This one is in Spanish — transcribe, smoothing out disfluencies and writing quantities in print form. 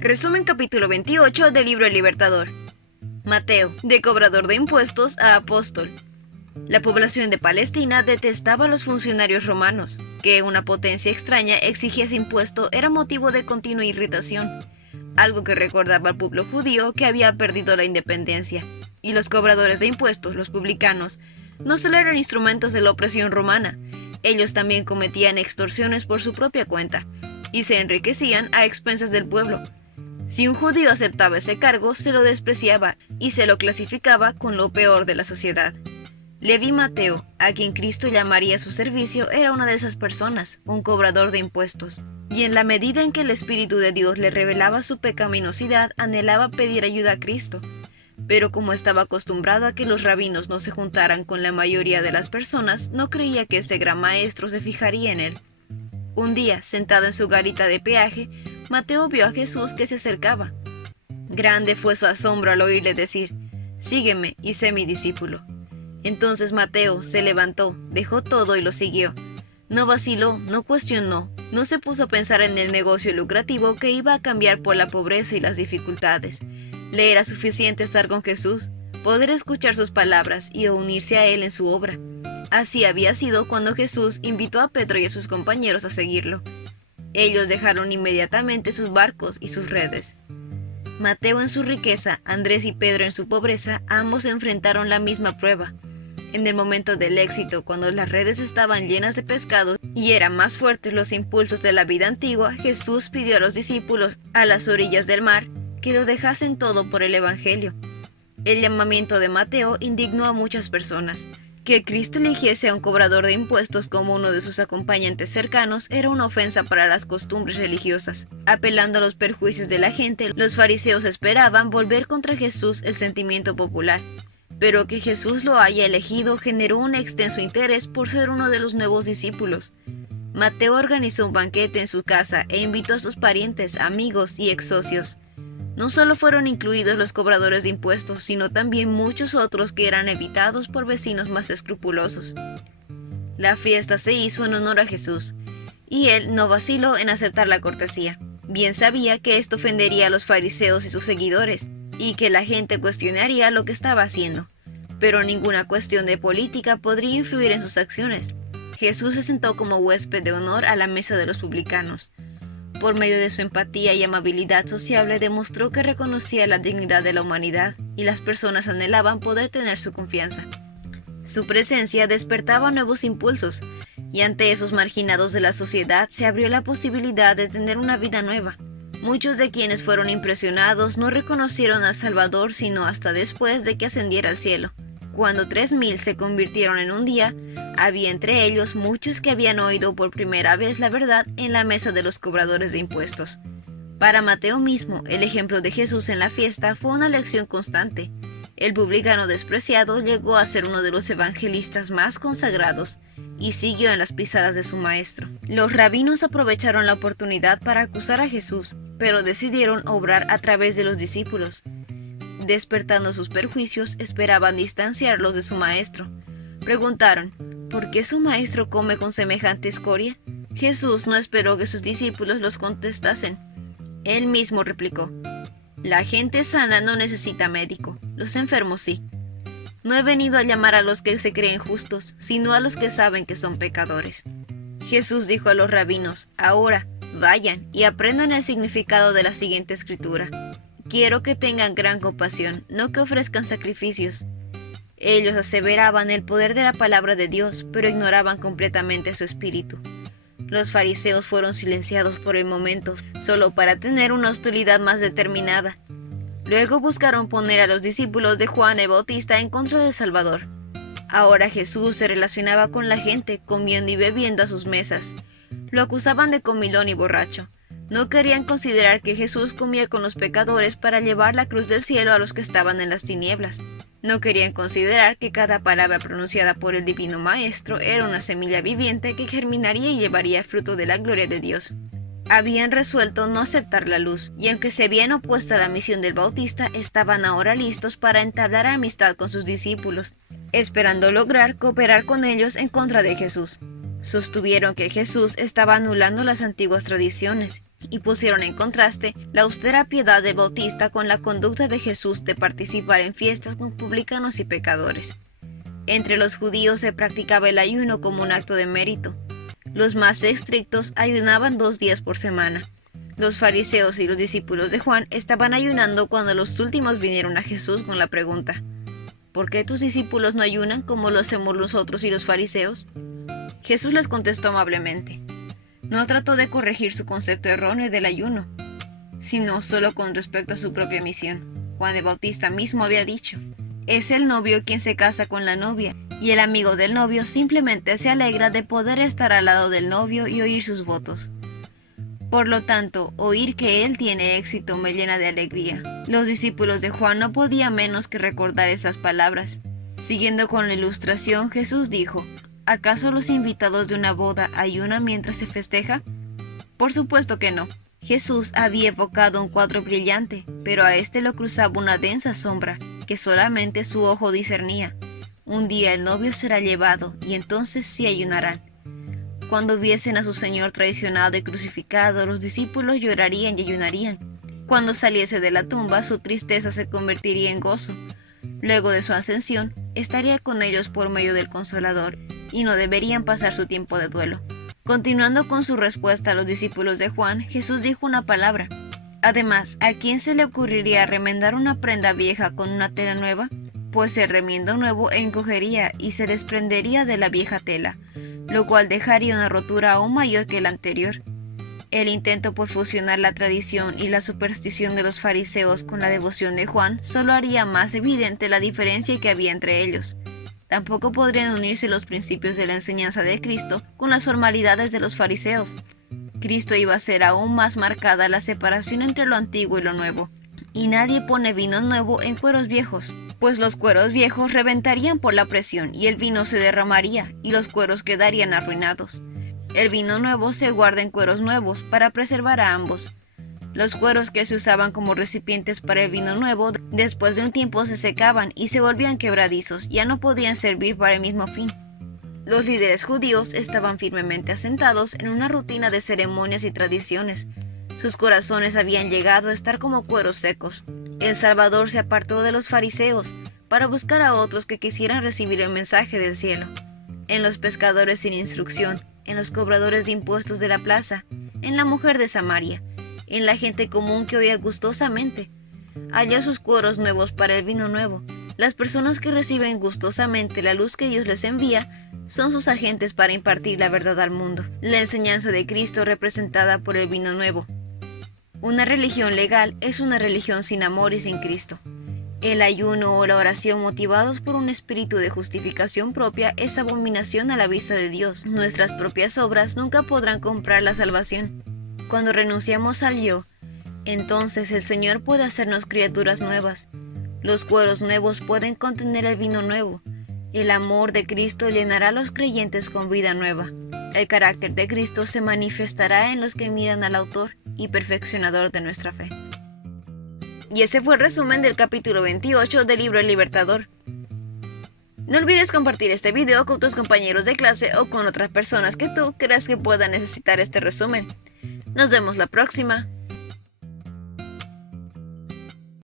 Resumen capítulo 28 del libro El Libertador. Mateo, de cobrador de impuestos a apóstol. La población de Palestina detestaba a los funcionarios romanos. Que una potencia extraña exigiese impuesto era motivo de continua irritación, algo que recordaba al pueblo judío que había perdido la independencia. Y los cobradores de impuestos, los publicanos, no solo eran instrumentos de la opresión romana, ellos también cometían extorsiones por su propia cuenta, y se enriquecían a expensas del pueblo. Si un judío aceptaba ese cargo, se lo despreciaba y se lo clasificaba con lo peor de la sociedad. Leví Mateo, a quien Cristo llamaría a su servicio, era una de esas personas, un cobrador de impuestos. Y en la medida en que el Espíritu de Dios le revelaba su pecaminosidad, anhelaba pedir ayuda a Cristo. Pero como estaba acostumbrado a que los rabinos no se juntaran con la mayoría de las personas, no creía que este gran maestro se fijaría en él. Un día, sentado en su garita de peaje, Mateo vio a Jesús que se acercaba. Grande fue su asombro al oírle decir: «Sígueme y sé mi discípulo». Entonces Mateo se levantó, dejó todo y lo siguió. No vaciló, no cuestionó, no se puso a pensar en el negocio lucrativo que iba a cambiar por la pobreza y las dificultades. Le era suficiente estar con Jesús, poder escuchar sus palabras y unirse a él en su obra. Así había sido cuando Jesús invitó a Pedro y a sus compañeros a seguirlo. Ellos dejaron inmediatamente sus barcos y sus redes. Mateo en su riqueza, Andrés y Pedro en su pobreza, ambos enfrentaron la misma prueba. En el momento del éxito, cuando las redes estaban llenas de pescados y eran más fuertes los impulsos de la vida antigua, Jesús pidió a los discípulos, a las orillas del mar, que lo dejasen todo por el Evangelio. El llamamiento de Mateo indignó a muchas personas. Que Cristo eligiese a un cobrador de impuestos como uno de sus acompañantes cercanos era una ofensa para las costumbres religiosas. Apelando a los perjuicios de la gente, los fariseos esperaban volver contra Jesús el sentimiento popular. Pero que Jesús lo haya elegido generó un extenso interés por ser uno de los nuevos discípulos. Mateo organizó un banquete en su casa e invitó a sus parientes, amigos y ex socios. No solo fueron incluidos los cobradores de impuestos, sino también muchos otros que eran evitados por vecinos más escrupulosos. La fiesta se hizo en honor a Jesús, y él no vaciló en aceptar la cortesía. Bien sabía que esto ofendería a los fariseos y sus seguidores, y que la gente cuestionaría lo que estaba haciendo, pero ninguna cuestión de política podría influir en sus acciones. Jesús se sentó como huésped de honor a la mesa de los publicanos. Por medio de su empatía y amabilidad sociable demostró que reconocía la dignidad de la humanidad y las personas anhelaban poder tener su confianza. Su presencia despertaba nuevos impulsos y ante esos marginados de la sociedad se abrió la posibilidad de tener una vida nueva. Muchos de quienes fueron impresionados no reconocieron al Salvador sino hasta después de que ascendiera al cielo. Cuando 3000 se convirtieron en un día, había entre ellos muchos que habían oído por primera vez la verdad en la mesa de los cobradores de impuestos. Para Mateo mismo, el ejemplo de Jesús en la fiesta fue una lección constante. El publicano despreciado llegó a ser uno de los evangelistas más consagrados y siguió en las pisadas de su maestro. Los rabinos aprovecharon la oportunidad para acusar a Jesús, pero decidieron obrar a través de los discípulos. Despertando sus perjuicios, esperaban distanciarlos de su maestro. Preguntaron: ¿por qué su maestro come con semejante escoria? Jesús no esperó que sus discípulos los contestasen. Él mismo replicó: la gente sana no necesita médico, los enfermos sí. No he venido a llamar a los que se creen justos, sino a los que saben que son pecadores. Jesús dijo a los rabinos: ahora, vayan y aprendan el significado de la siguiente escritura. Quiero que tengan gran compasión, no que ofrezcan sacrificios. Ellos aseveraban el poder de la palabra de Dios, pero ignoraban completamente su espíritu. Los fariseos fueron silenciados por el momento, solo para tener una hostilidad más determinada. Luego buscaron poner a los discípulos de Juan el Bautista en contra del Salvador. Ahora Jesús se relacionaba con la gente, comiendo y bebiendo a sus mesas. Lo acusaban de comilón y borracho. No querían considerar que Jesús comía con los pecadores para llevar la cruz del cielo a los que estaban en las tinieblas. No querían considerar que cada palabra pronunciada por el Divino Maestro era una semilla viviente que germinaría y llevaría fruto de la gloria de Dios. Habían resuelto no aceptar la luz, y aunque se habían opuesto a la misión del Bautista, estaban ahora listos para entablar amistad con sus discípulos, esperando lograr cooperar con ellos en contra de Jesús. Sostuvieron que Jesús estaba anulando las antiguas tradiciones y pusieron en contraste la austera piedad del Bautista con la conducta de Jesús de participar en fiestas con publicanos y pecadores. Entre los judíos se practicaba el ayuno como un acto de mérito. Los más estrictos ayunaban 2 días por semana. Los fariseos y los discípulos de Juan estaban ayunando cuando los últimos vinieron a Jesús con la pregunta: ¿por qué tus discípulos no ayunan como lo hacemos nosotros y los fariseos? Jesús les contestó amablemente. No trató de corregir su concepto erróneo del ayuno, sino solo con respecto a su propia misión. Juan el Bautista mismo había dicho: es el novio quien se casa con la novia, y el amigo del novio simplemente se alegra de poder estar al lado del novio y oír sus votos. Por lo tanto, oír que él tiene éxito me llena de alegría. Los discípulos de Juan no podían menos que recordar esas palabras. Siguiendo con la ilustración, Jesús dijo: ¿acaso los invitados de una boda ayunan mientras se festeja? Por supuesto que no. Jesús había evocado un cuadro brillante, pero a este lo cruzaba una densa sombra, que solamente su ojo discernía. Un día el novio será llevado, y entonces sí ayunarán. Cuando viesen a su Señor traicionado y crucificado, los discípulos llorarían y ayunarían. Cuando saliese de la tumba, su tristeza se convertiría en gozo. Luego de su ascensión, estaría con ellos por medio del Consolador, y no deberían pasar su tiempo de duelo. Continuando con su respuesta a los discípulos de Juan, Jesús dijo una palabra. Además, ¿a quién se le ocurriría remendar una prenda vieja con una tela nueva? Pues el remiendo nuevo encogería y se desprendería de la vieja tela, lo cual dejaría una rotura aún mayor que la anterior. El intento por fusionar la tradición y la superstición de los fariseos con la devoción de Juan solo haría más evidente la diferencia que había entre ellos. Tampoco podrían unirse los principios de la enseñanza de Cristo con las formalidades de los fariseos. Cristo iba a ser aún más marcada la separación entre lo antiguo y lo nuevo. Y nadie pone vino nuevo en cueros viejos, pues los cueros viejos reventarían por la presión y el vino se derramaría y los cueros quedarían arruinados. El vino nuevo se guarda en cueros nuevos para preservar a ambos. Los cueros que se usaban como recipientes para el vino nuevo, después de un tiempo se secaban y se volvían quebradizos, ya no podían servir para el mismo fin. Los líderes judíos estaban firmemente asentados en una rutina de ceremonias y tradiciones. Sus corazones habían llegado a estar como cueros secos. El Salvador se apartó de los fariseos para buscar a otros que quisieran recibir el mensaje del cielo. En los pescadores sin instrucción, en los cobradores de impuestos de la plaza, en la mujer de Samaria, en la gente común que oía gustosamente. Halló sus cueros nuevos para el vino nuevo. Las personas que reciben gustosamente la luz que Dios les envía son sus agentes para impartir la verdad al mundo. La enseñanza de Cristo representada por el vino nuevo. Una religión legal es una religión sin amor y sin Cristo. El ayuno o la oración motivados por un espíritu de justificación propia es abominación a la vista de Dios. Nuestras propias obras nunca podrán comprar la salvación. Cuando renunciamos al yo, entonces el Señor puede hacernos criaturas nuevas. Los cueros nuevos pueden contener el vino nuevo. El amor de Cristo llenará a los creyentes con vida nueva. El carácter de Cristo se manifestará en los que miran al autor y perfeccionador de nuestra fe. Y ese fue el resumen del capítulo 28 del libro El Libertador. No olvides compartir este video con tus compañeros de clase o con otras personas que tú creas que puedan necesitar este resumen. Nos vemos la próxima.